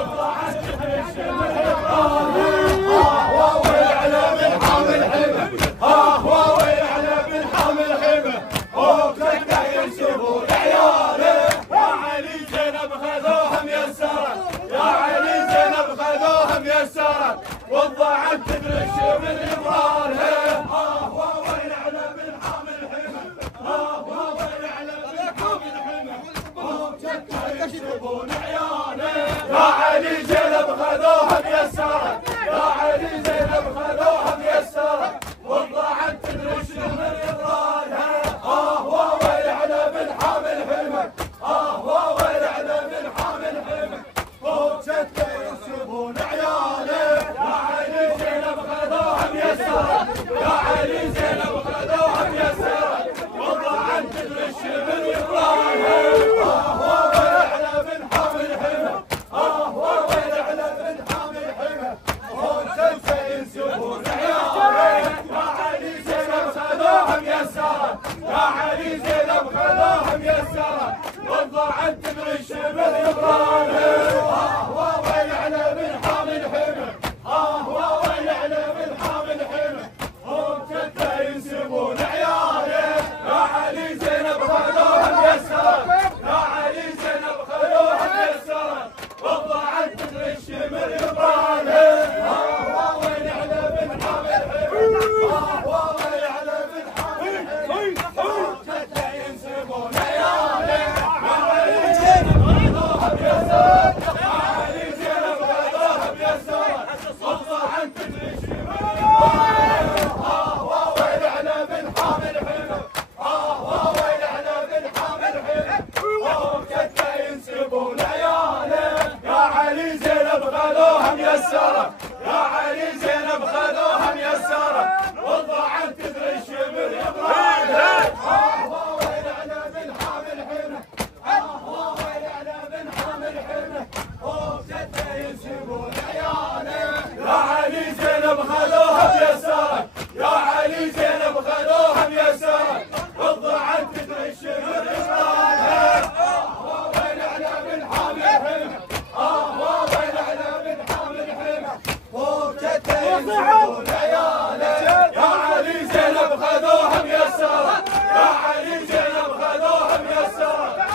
وضعت تدري من إبرارها وويل على من حامل حمى وويل على من حامل حمى وجدت يكسبون عياله يا علي زينب خذوها ميسرة يا علي زينب خذوها ميسرة وضعت تدري من إبرارها وويل على من حامل حمى وويل على من حامل حمى وجدت يكسبون عياله يا علي زينب خذوها ميسرة وضعت تدرش من إبرارها وويل على من حامل حمى وويل على من حامل حمى وجدت ينسبون عياله يا علي زينب خذوها ميسرة يا علي زينب خذوها ميسرة وضعت تدرش من إبرارها وويل على من حامل حمى وويل على من حامل حمى ينسبون عياله يا علي زينب خذوها ميسرة يا علي زينب خذوها ميسرة وضعت تدرش من إبرارها وويل على من حامل حمى وويل على من حامل حمى ينسبون عياله يا علي زينب خذوها ميسرة يا علي زينب خذوها ميسرة وضعت تدرش من إبرارها ميسرة يا علي زينب خذوها ميسرة وضعت تدرش من إبرارها وويل على من حامل حمى وويل على من حامل حمى وجدت ينسبون عياله يا علي زينب خذوها ميسرة يا علي زينب خذوها ميسرة وضعت تدرش من إبرارها وويل على من حامل حمى وويل على من حامل حمى وجدت ينسبون عياله يا علي زينب خذوها ميسرة يا علي زينب خذوها ميسرة